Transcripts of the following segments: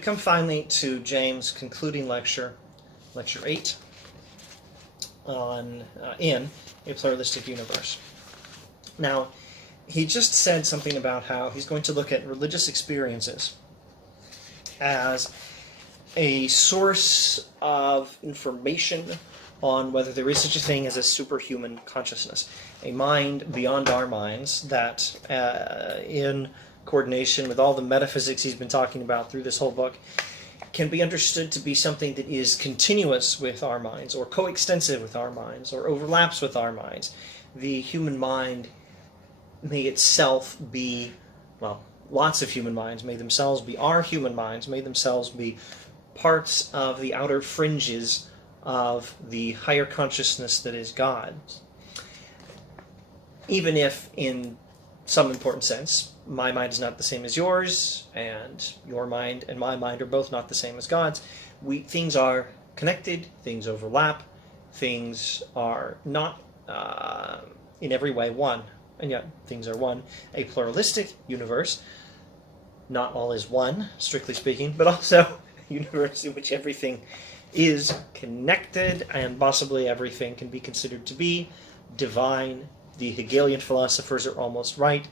we come finally to James' concluding lecture, lecture 8, on in a pluralistic universe. Now, he just said something about how he's going to look at religious experiences as a source of information on whether there is such a thing as a superhuman consciousness, a mind beyond our minds that, in coordination with all the metaphysics he's been talking about through this whole book, can be understood to be something that is continuous with our minds, or coextensive with our minds, or overlaps with our minds. The human mind may itself be, well, lots of human minds may themselves be our human minds, may themselves be parts of the outer fringes of the higher consciousness that is God. Even if, in some important sense, my mind is not the same as yours, and your mind and my mind are both not the same as God's, things are connected, things overlap, things are not in every way one, and yet things are one. A pluralistic universe, not all is one, strictly speaking, but also a universe in which everything is connected, and possibly everything can be considered to be divine. The Hegelian philosophers are almost right.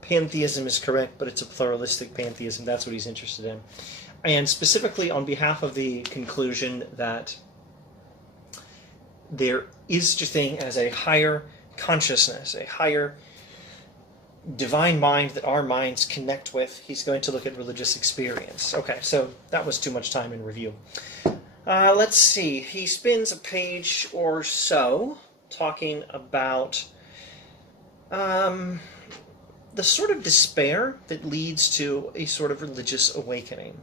Pantheism is correct, but it's a pluralistic pantheism. That's what he's interested in. And specifically on behalf of the conclusion that there is such a thing as a higher consciousness, a higher divine mind that our minds connect with, he's going to look at religious experience. Okay, so that was too much time in review. Let's see. He spends a page or so talking about the sort of despair that leads to a sort of religious awakening.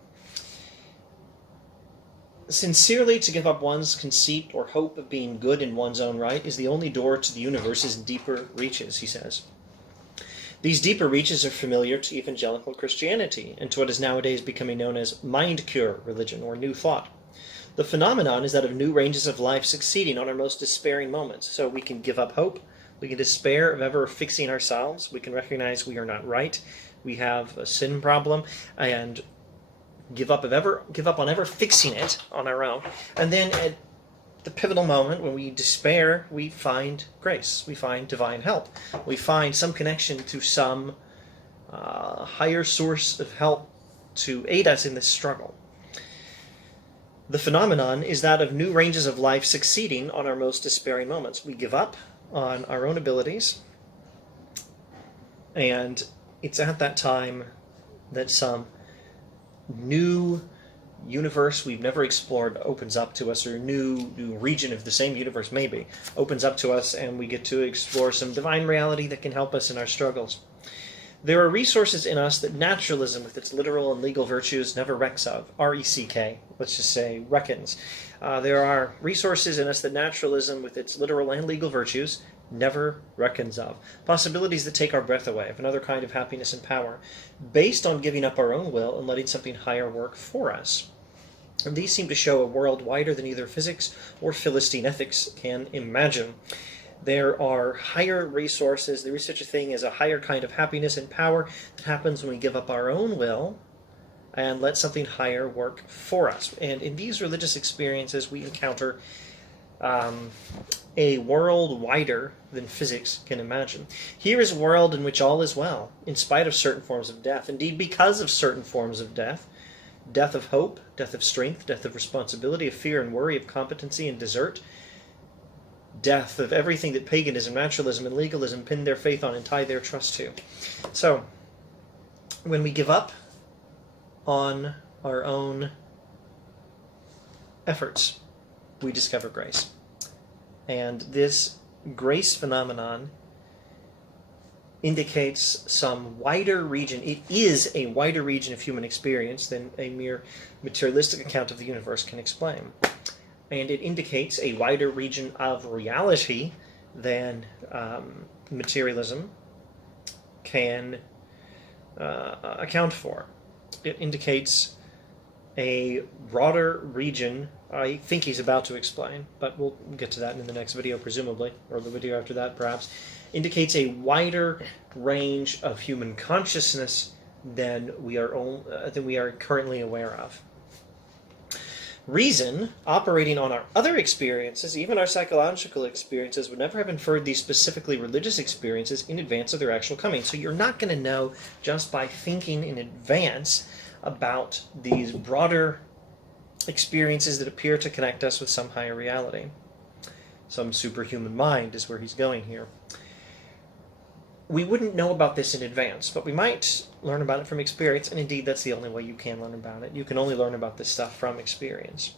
Sincerely to give up one's conceit or hope of being good in one's own right is the only door to the universe's deeper reaches, he says. These deeper reaches are familiar to evangelical Christianity and to what is nowadays becoming known as mind cure religion or new thought. The phenomenon is that of new ranges of life succeeding on our most despairing moments. So we can give up hope, we can despair of ever fixing ourselves, we can recognize we are not right, we have a sin problem, and give up on ever fixing it on our own. And then at the pivotal moment when we despair, we find grace, we find divine help, we find some connection to some higher source of help to aid us in this struggle. The phenomenon is that of new ranges of life succeeding on our most despairing moments. We give up on our own abilities, and it's at that time that some new universe we've never explored opens up to us, or new region of the same universe maybe opens up to us, and we get to explore some divine reality that can help us in our struggles. There are resources in us that naturalism, with its literal and legal virtues, never recks of. R-E-C-K, let's just say, reckons. There are resources in us that naturalism, with its literal and legal virtues, never reckons of. Possibilities that take our breath away, of another kind of happiness and power, based on giving up our own will and letting something higher work for us. And these seem to show a world wider than either physics or Philistine ethics can imagine. There are higher resources. There is such a thing as a higher kind of happiness and power that happens when we give up our own will and let something higher work for us. And in these religious experiences, we encounter a world wider than physics can imagine. Here is a world in which all is well, in spite of certain forms of death. Indeed, because of certain forms of death, death of hope, death of strength, death of responsibility, of fear and worry, of competency and desert, death of everything that paganism, naturalism, and legalism pin their faith on and tie their trust to. So, when we give up on our own efforts, we discover grace. And this grace phenomenon indicates some wider region. It is a wider region of human experience than a mere materialistic account of the universe can explain. And it indicates a wider region of reality than materialism can account for. It indicates a broader region, I think he's about to explain, but we'll get to that in the next video presumably, or the video after that perhaps, indicates a wider range of human consciousness than we are currently aware of. Reason, operating on our other experiences, even our psychological experiences, would never have inferred these specifically religious experiences in advance of their actual coming. So you're not going to know just by thinking in advance about these broader experiences that appear to connect us with some higher reality. Some superhuman mind is where he's going here. We wouldn't know about this in advance, but we might learn about it from experience, and indeed that's the only way you can learn about it. You can only learn about this stuff from experience.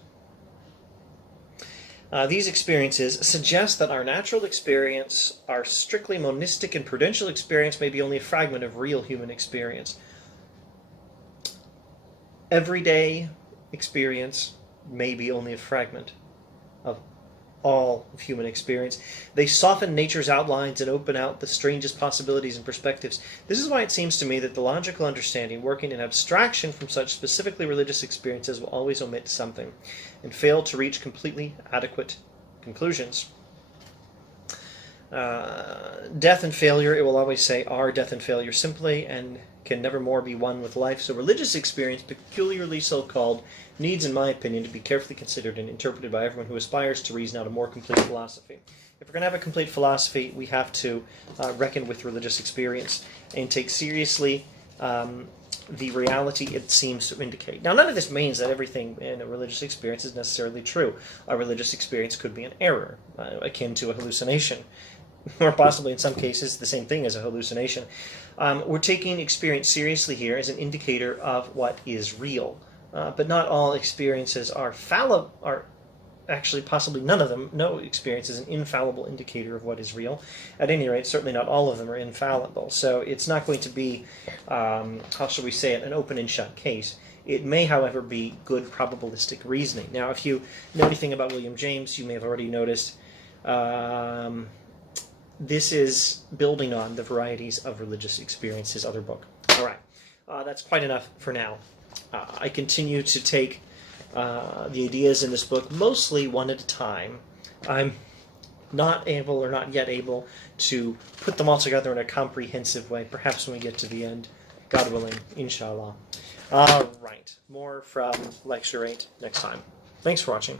These experiences suggest that our natural experience, our strictly monistic and prudential experience, may be only a fragment of real human experience. Everyday experience may be only a fragment of all of human experience. They soften nature's outlines and open out the strangest possibilities and perspectives. This is why it seems to me that the logical understanding working in abstraction from such specifically religious experiences will always omit something and fail to reach completely adequate conclusions. Death and failure, it will always say, are death and failure simply, and can never more be one with life. So religious experience, peculiarly so-called, needs, in my opinion, to be carefully considered and interpreted by everyone who aspires to reason out a more complete philosophy. If we're going to have a complete philosophy, we have to reckon with religious experience and take seriously the reality it seems to indicate. Now, none of this means that everything in a religious experience is necessarily true. A religious experience could be an error, akin to a hallucination, or possibly in some cases the same thing as a hallucination. We're taking experience seriously here as an indicator of what is real. But not all experiences are fallible, actually possibly none of them. No experience is an infallible indicator of what is real. At any rate, certainly not all of them are infallible. So it's not going to be, how shall we say it, an open and shut case. It may, however, be good probabilistic reasoning. Now, if you know anything about William James, you may have already noticed this is building on the varieties of religious experience, his other book. All right, that's quite enough for now. I continue to take the ideas in this book mostly one at a time. I'm not able, or not yet able, to put them all together in a comprehensive way. Perhaps when we get to the end, God willing, inshallah. All right, more from Lecture 8 next time. Thanks for watching.